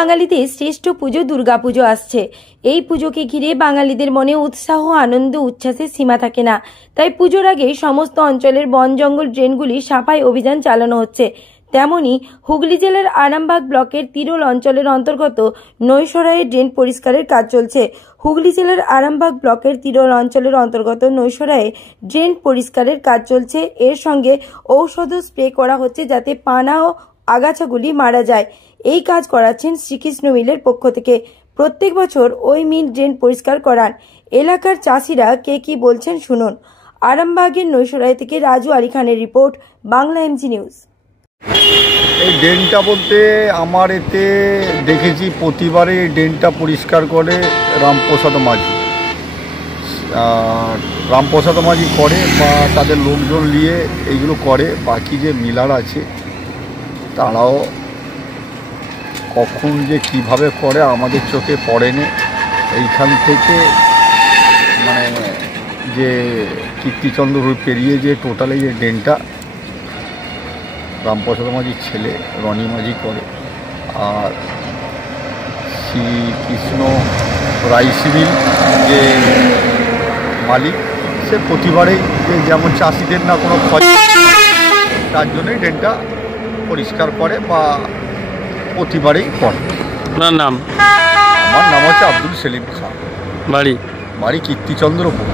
বাঙালিদের শ্রেষ্ঠ পুজো দুর্গাপুজো আসছে। এই পুজোকে ঘিরে বাঙালিদের মনে উৎসাহ, আনন্দ, উচ্ছ্বাসের সীমা থাকে না। তাই পুজোর আগে সমস্ত অঞ্চলের বন জঙ্গল ড্রেনগুলি সাফাই অভিযান চালানো হচ্ছে। তেমনি হুগলি জেলার আরামবাগ ব্লকের তিরোল অঞ্চলের অন্তর্গত নৈশরায়ে ড্রেন পরিষ্কারের কাজ চলছে। হুগলি জেলার আরামবাগ ব্লকের তিরোল অঞ্চলের অন্তর্গত নৈশরায়ে ড্রেন পরিষ্কারের কাজ চলছে। এর সঙ্গে ঔষধ স্প্রে করা হচ্ছে যাতে পানা ও আগাছাগুলি মারা যায়। এই কাজ করাচ্ছেন শ্রীকৃষ্ণ মিলের পক্ষ থেকে। প্রত্যেক বছর ওই মিল ড্রেন পরিষ্কার করান। এলাকার চাষিরা কে কি বলছেন শুনুন। আরামবাগের নৈশরায় থেকে রাজু আলী খানের রিপোর্ট, বাংলা এমজি নিউজ। এই ড্রেনটা বলতে আমার এতে দেখেছি প্রতিবারে এই ড্রেনটা পরিষ্কার করে রামপ্রসাদ মাঝি। রামপ্রসাদ মাঝি করে বা তাদের লোকজন নিয়ে এইগুলো করে। বাকি যে মিলার আছে তারাও কখন যে কিভাবে করে আমাদের চোখে পড়েনি। এইখান থেকে মানে যে কীর্তিচন্দ্র পেরিয়ে যে টোটালি যে ড্রেনটা রামপ্রসাদ মাঝির ছেলে রনি মাঝি করে। আর শ্রীকৃষ্ণ রাইস মিল যে মালিক, সে প্রতিবারেই যে যেমন চাষিদের না কোনো ক্ষতি, তার জন্যই ড্রেনটা পরিষ্কার করে বা প্রতিবারেই করে। আপনার নাম? আমার নাম হচ্ছে আব্দুল সেলিম খান, বাড়ি কীর্তিচন্দ্রপুর।